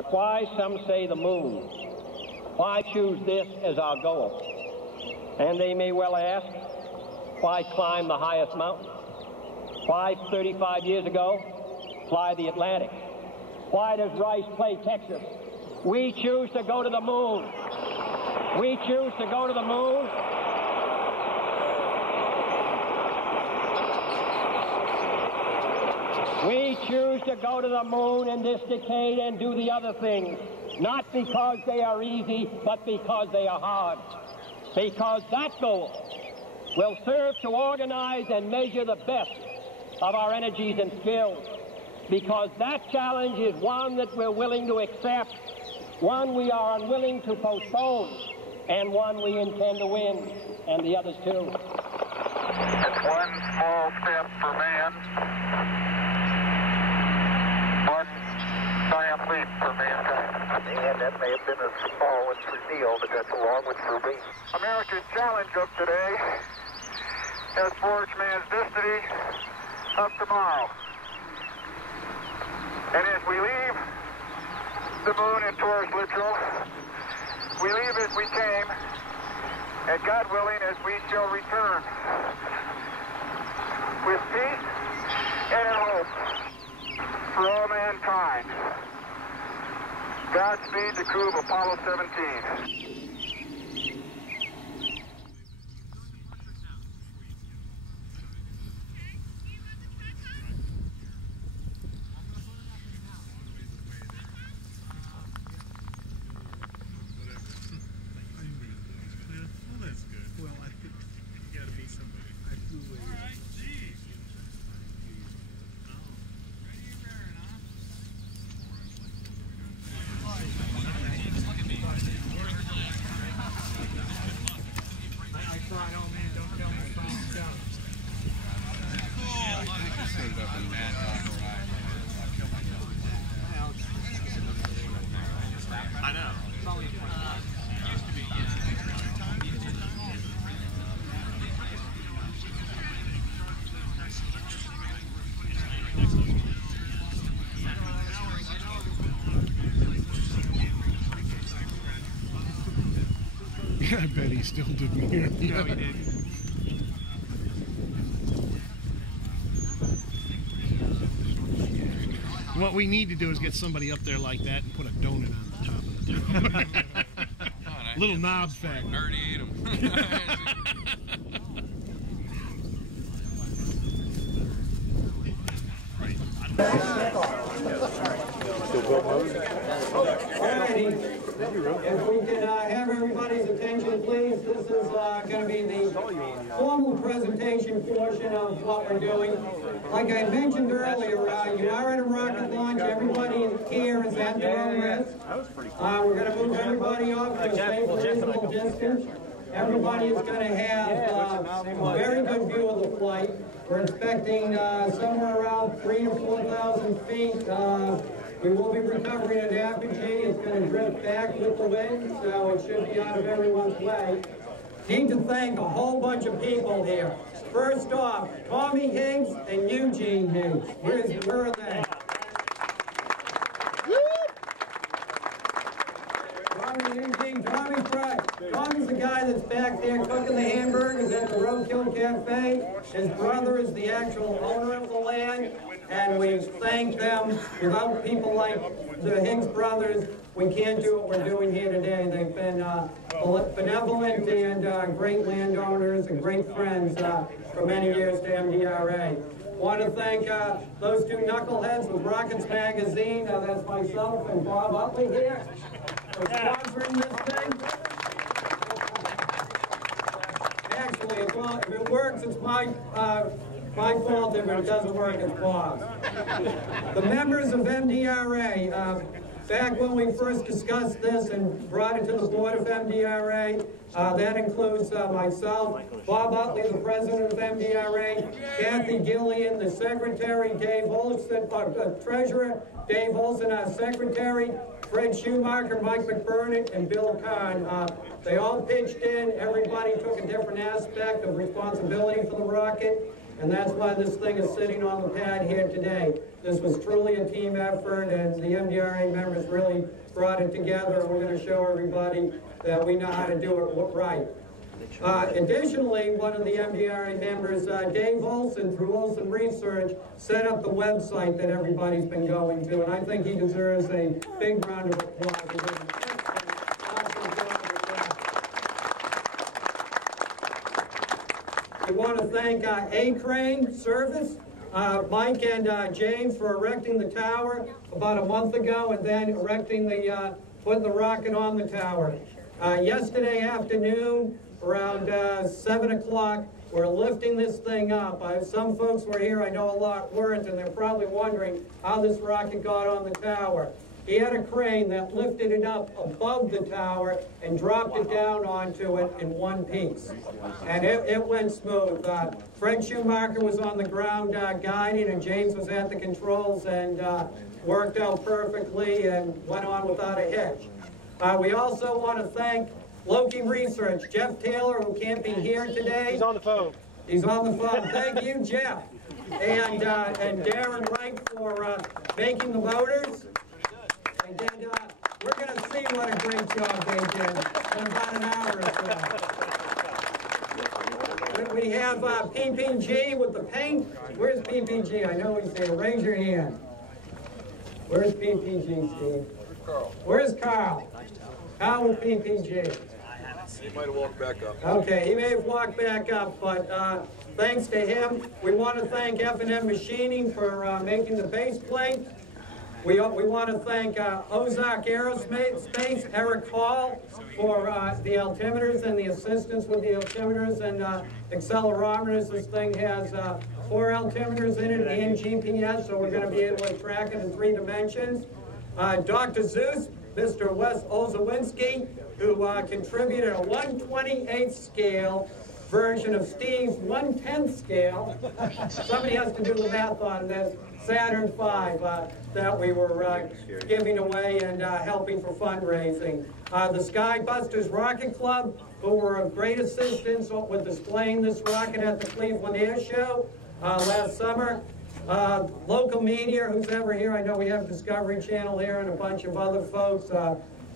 But why, some say, the moon? Why choose this as our goal? And they may well ask, why climb the highest mountain? Why, 35 years ago, fly the Atlantic? Why does Rice play Texas? We choose to go to the moon. We choose to go to the moon. We choose to go to the moon in this decade and do the other things, not because they are easy, but because they are hard. Because that goal will serve to organize and measure the best of our energies and skills. Because that challenge is one that we're willing to accept, one we are unwilling to postpone, and one we intend to win, and the others too. It's one small step for man, one giant leap for mankind. And that may have been a small one for Neil, but that's a long one for me. America's challenge of today has forged man's destiny of tomorrow. And as we leave the moon in Taurus Littrow, we leave as we came, and God willing, as we shall return, with peace and in hope for all mankind. Godspeed the crew of Apollo 17. I bet he still didn't hear me. No, he didn't. What we need to do is get somebody up there like that and put a donut on the top of the dome. Little knob fact. I already ate them. If we can have everybody's attention, please. This is going to be the formal presentation portion of what we're doing. Like I mentioned earlier, you are at a rocket launch. Everybody here is at their own risk. We're going to move everybody off to a safe, reasonable distance. Everybody is going to have a very good view of the flight. We're expecting somewhere around 3,000 to 4,000 feet. We will be recovering at apogee. It's going to drift back with the wind, so it should be out of everyone's way. Need to thank a whole bunch of people here. First off, Tommy Higgs and Eugene Higgs. Where are they? Tommy and Eugene. Tommy's the guy that's back there cooking the hamburgers at the Roadkill Cafe. His brother is the actual owner of the land. And we thank them. Without people like the Higgs brothers, we can't do what we're doing here today. They've been benevolent and great landowners and great friends for many years to MDRA. Want to thank those two knuckleheads with Rockets Magazine. That's myself and Bob Utley here for sponsoring this thing. Actually, if it works, it's my fault. If it doesn't work, it's Bob's. The members of MDRA, back when we first discussed this and brought it to the board of MDRA, that includes myself, Bob Utley, the president of MDRA, Kathy Gillian, the secretary, Dave Olson, treasurer, Dave Olson, our secretary, Fred Schumacher, Mike McBurnett, and Bill Kahn. They all pitched in. Everybody took a different aspect of responsibility for the rocket. and that's why this thing is sitting on the pad here today. This was truly a team effort, and the MDRA members really brought it together, and we're going to show everybody that we know how to do it right. Additionally, one of the MDRA members, Dave Olson, through Olson Research, set up the website that everybody's been going to, and I think he deserves a big round of applause. He did an excellent job with that. We want to thank A-Crane Service, Mike and James, for erecting the tower about a month ago, and then erecting the, putting the rocket on the tower. Yesterday afternoon, around 7 o'clock, we're lifting this thing up. Some folks were here, I know a lot weren't, and they're probably wondering how this rocket got on the tower. He had a crane that lifted it up above the tower and dropped it down onto it in one piece. And it went smooth. Fred Schumacher was on the ground guiding, and James was at the controls, and worked out perfectly and went on without a hitch. We also want to thank Loki Research, Jeff Taylor, who can't be here today. He's on the phone. He's on the phone. Thank you, Jeff. And Darren Wright for making the motors. And then, we're going to see what a great job they did in about an hour or so. We have PPG with the paint. Where's PPG? I know he's here. Raise your hand. Where's PPG, Steve? Where's Carl? Carl with PPG. He might have walked back up. Okay, he may have walked back up, but thanks to him. We want to thank F&M Machining for making the base plate. We want to thank Ozark Aerospace, Eric Hall, for the altimeters and the assistance with the altimeters and accelerometers. This thing has 4 altimeters in it and GPS, so we're going to be able to track it in 3 dimensions. Dr. Zeus, Mr. Wes Olszewinski, who contributed a 1/28th scale version of Steve's 1/10th scale. Somebody has to do the math on this. Saturn V that we were giving away and helping for fundraising. The Skybusters Rocket Club, who were of great assistance with displaying this rocket at the Cleveland Air Show last summer. Local media, who's ever here, I know we have Discovery Channel here and a bunch of other folks,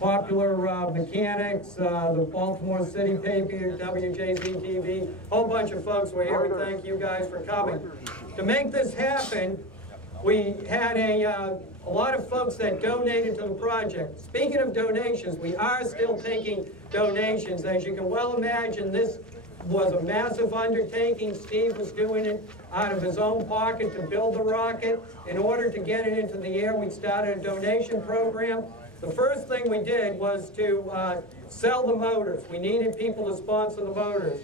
Popular Mechanics, the Baltimore City paper, WJZ-TV, a whole bunch of folks were here. We thank you guys for coming. To make this happen, we had a lot of folks that donated to the project. Speaking of donations, we are still taking donations. As you can well imagine, this was a massive undertaking. Steve was doing it out of his own pocket to build the rocket. In order to get it into the air, we started a donation program. The first thing we did was to sell the motors. We needed people to sponsor the motors.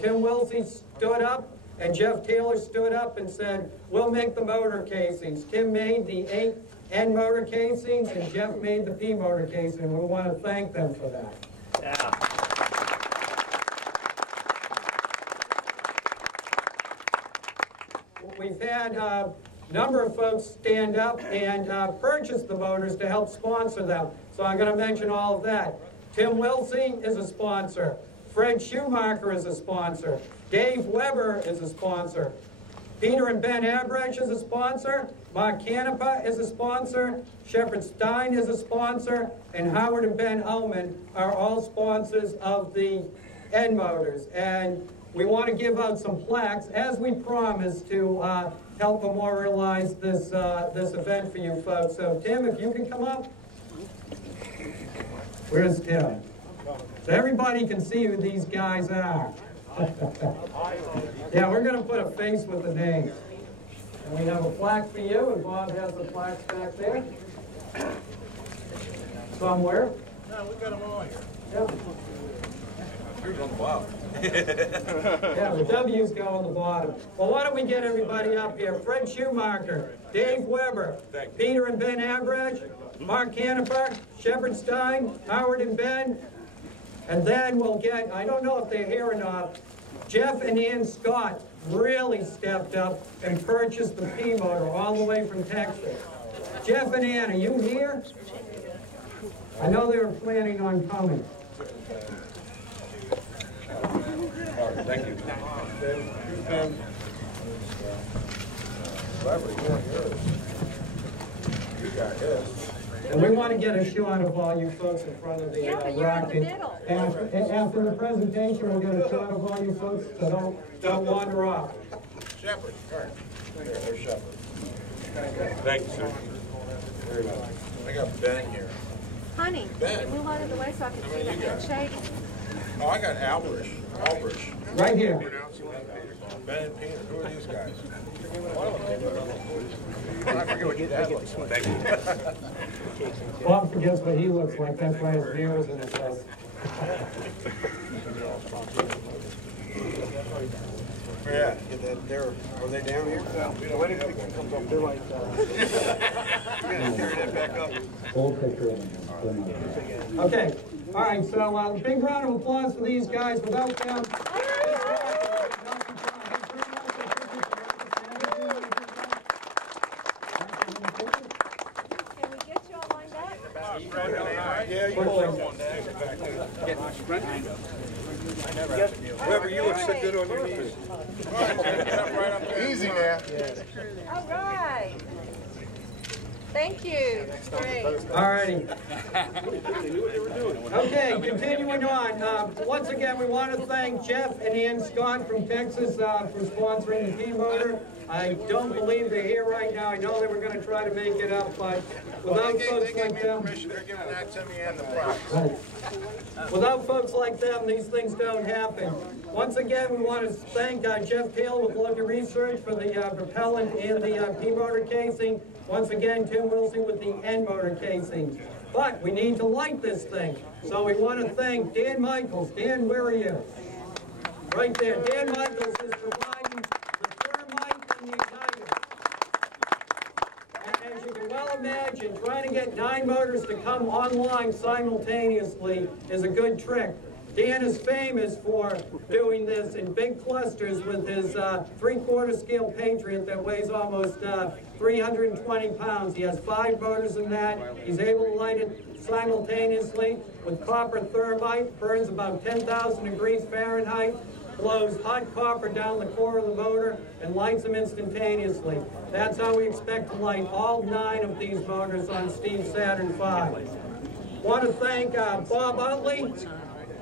Tim Wilsey stood up, and Jeff Taylor stood up and said, we'll make the motor casings. Tim made the 8 N motor casings, and Jeff made the P motor casing. We want to thank them for that. Yeah. We've had a number of folks stand up and purchase the motors to help sponsor them. So I'm going to mention all of that. Tim Wilsey is a sponsor. Fred Schumacher is a sponsor. Dave Weber is a sponsor. Peter and Ben Abrach is a sponsor. Mark Canepa is a sponsor. Shepard Stein is a sponsor. And Howard and Ben Ullman are all sponsors of the N motors. And we want to give out some plaques, as we promised, to help memorialize this this event for you folks. So Tim, if you can come up. Where's Tim? So everybody can see who these guys are. Yeah, we're going to put a face with the name. And we have a plaque for you, and Bob has the plaques back there. Somewhere. No, we got them all here. Yeah. Wow. Yeah, the W's go on the bottom. Well, why don't we get everybody up here? Fred Schumacher, Dave Weber, Peter and Ben Abrach, Mark Canepa, Shepard Stein, Howard and Ben, and then we'll get, I don't know if they're here or not, Jeff and Ann Scott really stepped up and purchased the P motor all the way from Texas. Jeff and Ann, are you here? I know they were planning on coming. All right, thank you. And we want to get a shot of all you folks in front of the rocket. After the presentation, we'll get a shot of all you folks, so don't wander off. Shepard, there's Shepard. Thank you, sir. Very much. I got Ben here. Honey, Ben. move out of the way so I can see the handshake. Oh, I got Albrecht. Right here. Ben and Peter. Who are these guys? I forget what you looks like. Thank you. Bob forgets what he looks like. That's why his beer is in his head. Yeah, are they down here? No, we don't. Wait till it comes up. They're like, you're gonna carry that back up. Old picture of them. Okay. All right. So, big round of applause for these guys. Without them. Can we get you all lined up? Yeah, you hold on. Whoever you look so good on your knees. Easy now. All right. Thank you. Great. All righty. Okay, continuing on. Once again, we want to thank Jeff and Ann Scott from Texas for sponsoring the T-Motor. I don't believe they're here right now. I know they were going to try to make it up, but without folks like them... They're giving that to me and the prize. Right. Without folks like them, these things don't happen. Once again, we want to thank Jeff Taylor with Lucky Research for the propellant and the P-motor casing. Once again, Tim Wilson with the N-motor casing. But we need to light this thing. So we want to thank Dan Michaels. Dan, where are you? Right there. Dan Michaels is providing the thermite and the igniter. And as you can well imagine, trying to get 9 motors to come online simultaneously is a good trick. Dan is famous for doing this in big clusters with his 3/4 scale Patriot that weighs almost 320 pounds. He has 5 motors in that. He's able to light it simultaneously with copper thermite, burns about 10,000 degrees Fahrenheit, blows hot copper down the core of the motor, and lights them instantaneously. That's how we expect to light all 9 of these motors on Steve's Saturn V. Want to thank Bob Utley,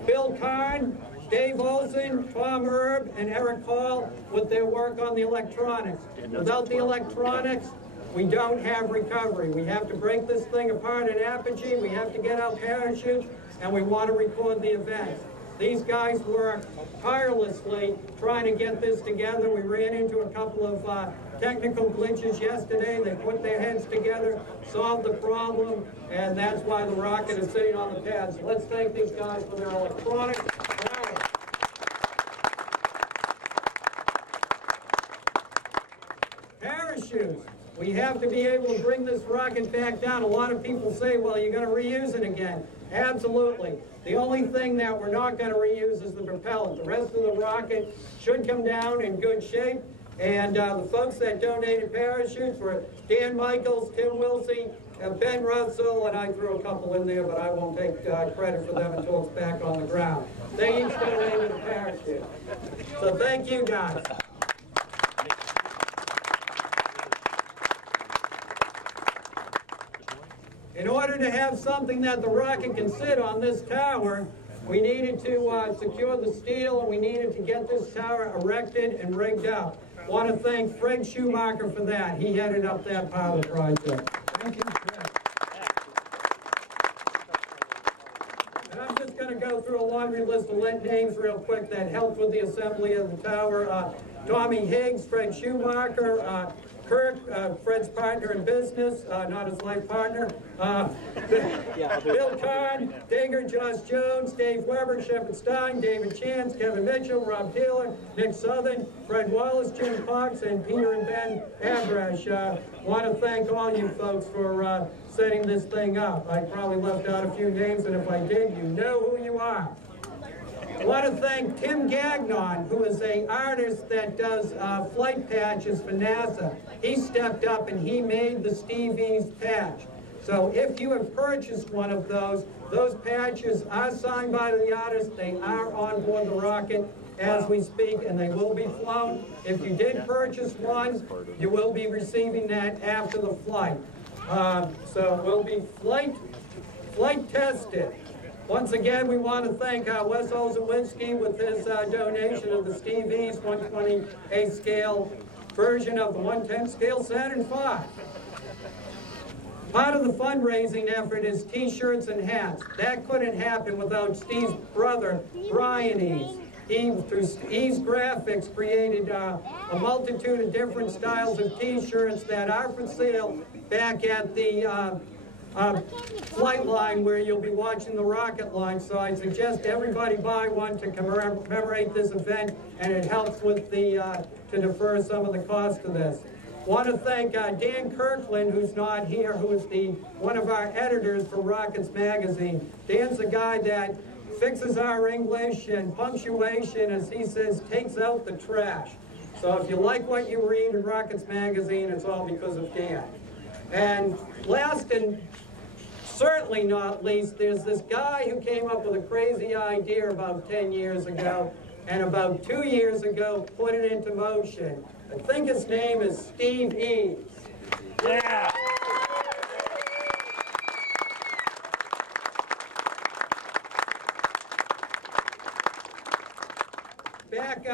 Bill Karn, Dave Olson, Tom Erb, and Eric Hall with their work on the electronics. Without the electronics, we don't have recovery. We have to break this thing apart in apogee, we have to get out parachutes, and we want to record the events. These guys work tirelessly trying to get this together. We ran into a couple of technical glitches yesterday. They put their heads together, solved the problem, and that's why the rocket is sitting on the pad. So let's thank these guys for their electronics. Parachutes. We have to be able to bring this rocket back down. A lot of people say, well, you're going to reuse it again. Absolutely. The only thing that we're not going to reuse is the propellant. The rest of the rocket should come down in good shape. And the folks that donated parachutes were Dan Michaels, Tim Wilsey, Ben Russell, and I threw a couple in there, but I won't take credit for them until it's back on the ground. They each donated a parachute. So thank you, guys. In order to have something that the rocket can sit on this tower, we needed to secure the steel, and we needed to get this tower erected and rigged up. I want to thank Fred Schumacher for that. He headed up that part of the project. Thank you, Fred. And I'm just going to go through a laundry list of names real quick that helped with the assembly of the tower. Tommy Higgs, Fred Schumacher, Kirk, Fred's partner in business, not his life partner. Bill Kahn, Digger, Josh Jones, Dave Weber, Shepard Stein, David Chance, Kevin Mitchell, Rob Taylor, Nick Southern, Fred Wallace, Jim Cox, and Peter and Ben Abrash. Want to thank all you folks for setting this thing up. I probably left out a few names, and if I did, you know who you are. I want to thank Tim Gagnon, who is an artist that does flight patches for NASA. He stepped up and he made the Stevie's patch. So if you have purchased one of those patches are signed by the artist, they are on board the rocket, as we speak, and they will be flown. If you did purchase one, you will be receiving that after the flight. So we'll be flight tested. Once again, we want to thank Wes Olszewinski with his donation of the Steve E's 128 scale version of the 110 scale Saturn V. Part of the fundraising effort is t-shirts and hats. That couldn't happen without Steve's brother, Brian E's. He, through E's Graphics, created a multitude of different styles of t-shirts that are for sale back at the flight line where you'll be watching the rocket launch. So I suggest everybody buy one to commemorate this event, and it helps with the to defer some of the cost of this. Want to thank Dan Kirkland, who's not here, who is one of our editors for Rockets Magazine. Dan's the guy that fixes our English and punctuation, as he says, takes out the trash. So if you like what you read in Rockets Magazine, it's all because of Dan. And last and certainly not least, there's this guy who came up with a crazy idea about 10 years ago, and about 2 years ago put it into motion. I think his name is Steve E's. Yeah. Back,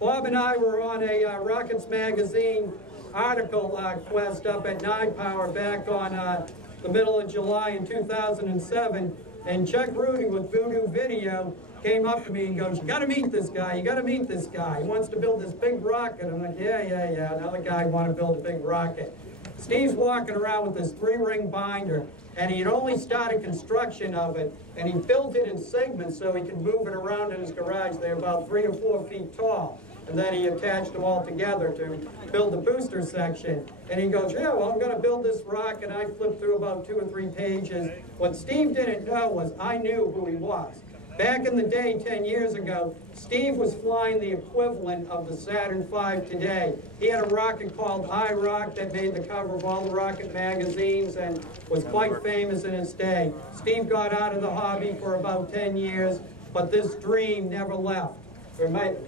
Bob and I were on a Rockets Magazine article quest up at 9 Power back on the middle of July in 2007, and Chuck Rudy with Voodoo Video came up to me and goes, "You got to meet this guy. You got to meet this guy. He wants to build this big rocket." I'm like, yeah. Another guy want to build a big rocket. Steve's walking around with this 3-ring binder, and he had only started construction of it, and he built it in segments so he could move it around in his garage. They're about 3 or 4 feet tall. And then he attached them all together to build the booster section. And he goes, "Yeah, well, I'm going to build this rocket." I flipped through about 2 or 3 pages. What Steve didn't know was I knew who he was. Back in the day, 10 years ago, Steve was flying the equivalent of the Saturn V today. He had a rocket called iRock that made the cover of all the rocket magazines and was quite famous in its day. Steve got out of the hobby for about 10 years, but this dream never left.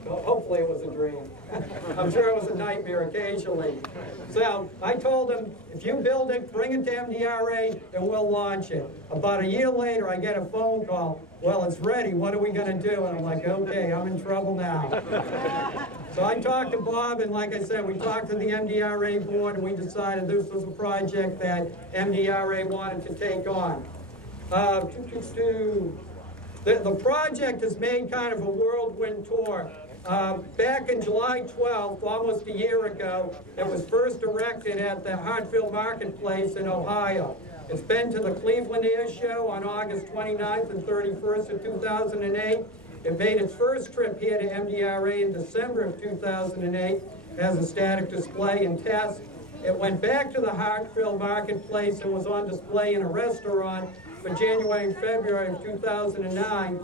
Hopefully it was a dream. I'm sure it was a nightmare occasionally. So I told him, if you build it, bring it to MDRA and we'll launch it. About a year later, I get a phone call. "Well, it's ready. What are we going to do?" And I'm like, okay, I'm in trouble now. So I talked to Bob, and like I said, we talked to the MDRA board, and we decided this was a project that MDRA wanted to take on. The project has made kind of a whirlwind tour. Back in July 12th, almost a year ago, it was first erected at the Hartfield Marketplace in Ohio. It's been to the Cleveland Air Show on August 29th and 31st of 2008. It made its first trip here to MDRA in December of 2008 as a static display and test. It went back to the Hartfield Marketplace and was on display in a restaurant for January and February of 2009.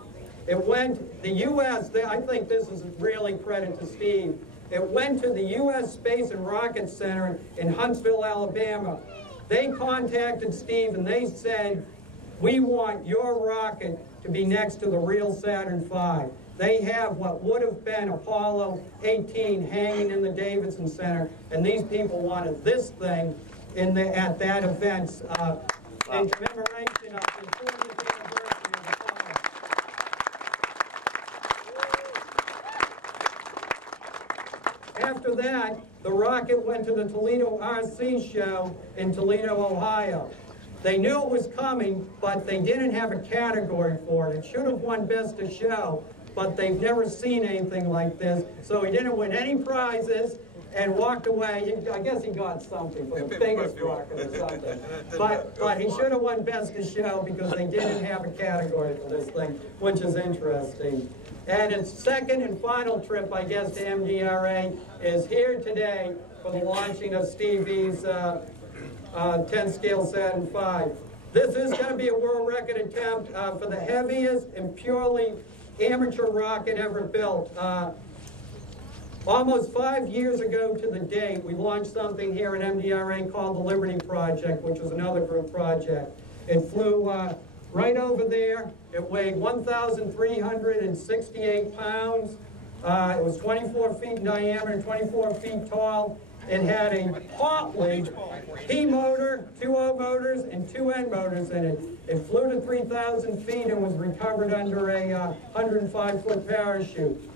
It went, the U.S., I think this is really credit to Steve, it went to the U.S. Space and Rocket Center in Huntsville, Alabama. They contacted Steve and they said, "We want your rocket to be next to the real Saturn V." They have what would have been Apollo 18 hanging in the Davidson Center, and these people wanted this thing at that event in commemoration of the 40th anniversary of Apollo. After that, the rocket went to the Toledo RC show in Toledo, Ohio. They knew it was coming, but they didn't have a category for it. It should have won Best of Show, but they've never seen anything like this, so he didn't win any prizes and walked away. I guess he got something for the biggest rocket or something. But he should have won Best of Show because they didn't have a category for this thing, which is interesting. And its second and final trip, I guess, to MDRA is here today for the launching of Stevie's 10-scale Saturn V. This is going to be a world record attempt for the heaviest and purely amateur rocket ever built. Almost 5 years ago to the date, we launched something here at MDRA called the Liberty Project, which was another group project. It flew right over there. It weighed 1,368 pounds. It was 24 feet in diameter, 24 feet tall. It had a Hartley P motor, 2 O motors, and 2 N motors in it. It flew to 3,000 feet and was recovered under a 105-foot parachute.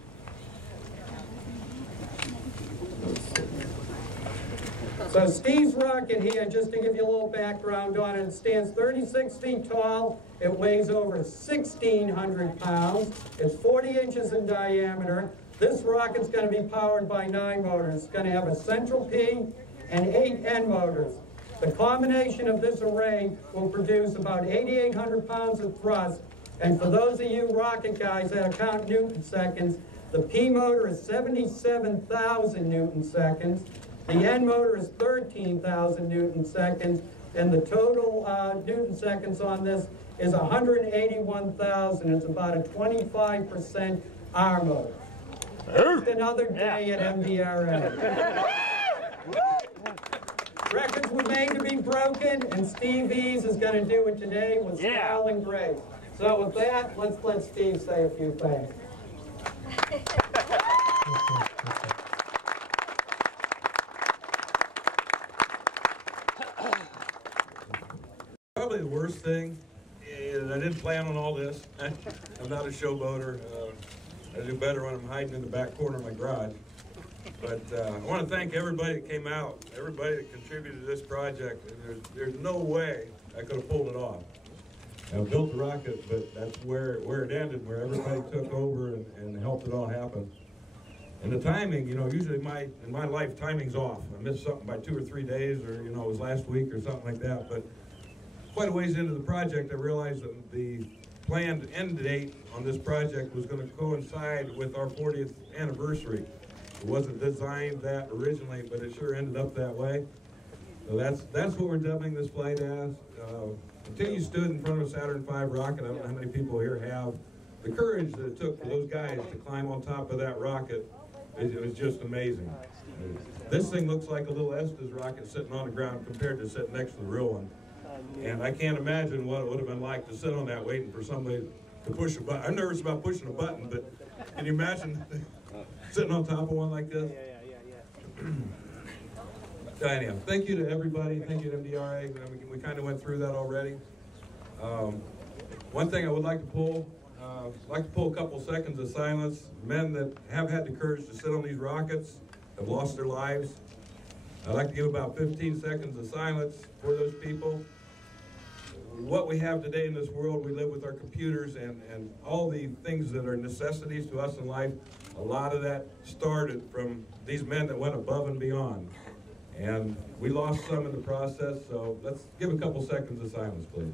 So Steve's rocket here, just to give you a little background on it, it stands 36 feet tall. It weighs over 1,600 pounds. It's 40 inches in diameter. This rocket's going to be powered by 9 motors. It's going to have a central P and 8 N motors. The combination of this array will produce about 8,800 pounds of thrust. And for those of you rocket guys that count Newton seconds, the P motor is 77,000 Newton seconds. The N motor is 13,000 Newton seconds. And the total Newton seconds on this is 181,000. It's about a 25% R motor. Just another day at MDRA. Records were made to be broken, and Steve Eves is going to do it today with style and grace. So with that, let's let Steve say a few things. Probably the worst thing is I didn't plan on all this. I'm not a showboater. I do better when I'm hiding in the back corner of my garage. But I want to thank everybody that came out, everybody that contributed to this project. There's no way I could have pulled it off. I built the rocket, but that's where it ended, where everybody took over and helped it all happen. And the timing, you know, usually in my life, timing's off. I missed something by 2 or 3 days, or, you know, it was last week or something like that. But quite a ways into the project, I realized that the planned end date on this project was going to coincide with our 40th anniversary. It wasn't designed that originally, but it sure ended up that way. So that's what we're dubbing this flight as. Until you stood in front of a Saturn V rocket, I don't know how many people here have, the courage that it took for those guys to climb on top of that rocket, it was just amazing. This thing looks like a little Estes rocket sitting on the ground compared to sitting next to the real one. And I can't imagine what it would have been like to sit on that waiting for somebody to push a button. I'm nervous about pushing a button, but can you imagine sitting on top of one like this? Anyhow, thank you to everybody. Thank you to MDRA. We kind of went through that already. One thing I would like to pull, a couple seconds of silence. Men that have had the courage to sit on these rockets have lost their lives. I'd like to give about 15 seconds of silence for those people. What we have today in this world, we live with our computers and all the things that are necessities to us in life. A lot of that started from these men that went above and beyond. And we lost some in the process, so let's give a couple seconds of silence, please.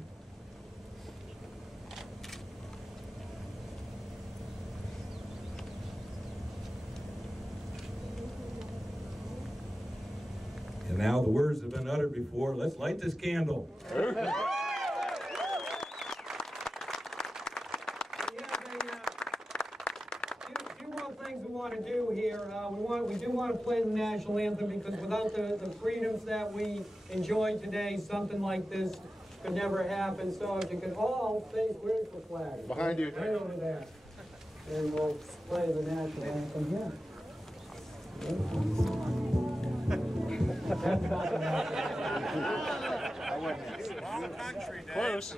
And now the words have been uttered before. Let's light this candle. Things we want to do here. We do want to play the national anthem, because without the freedoms that we enjoy today, something like this could never happen. So if you could all face, where's the flag? Behind you. Right over there. And we'll play the national anthem here. That's about the national anthem. Close.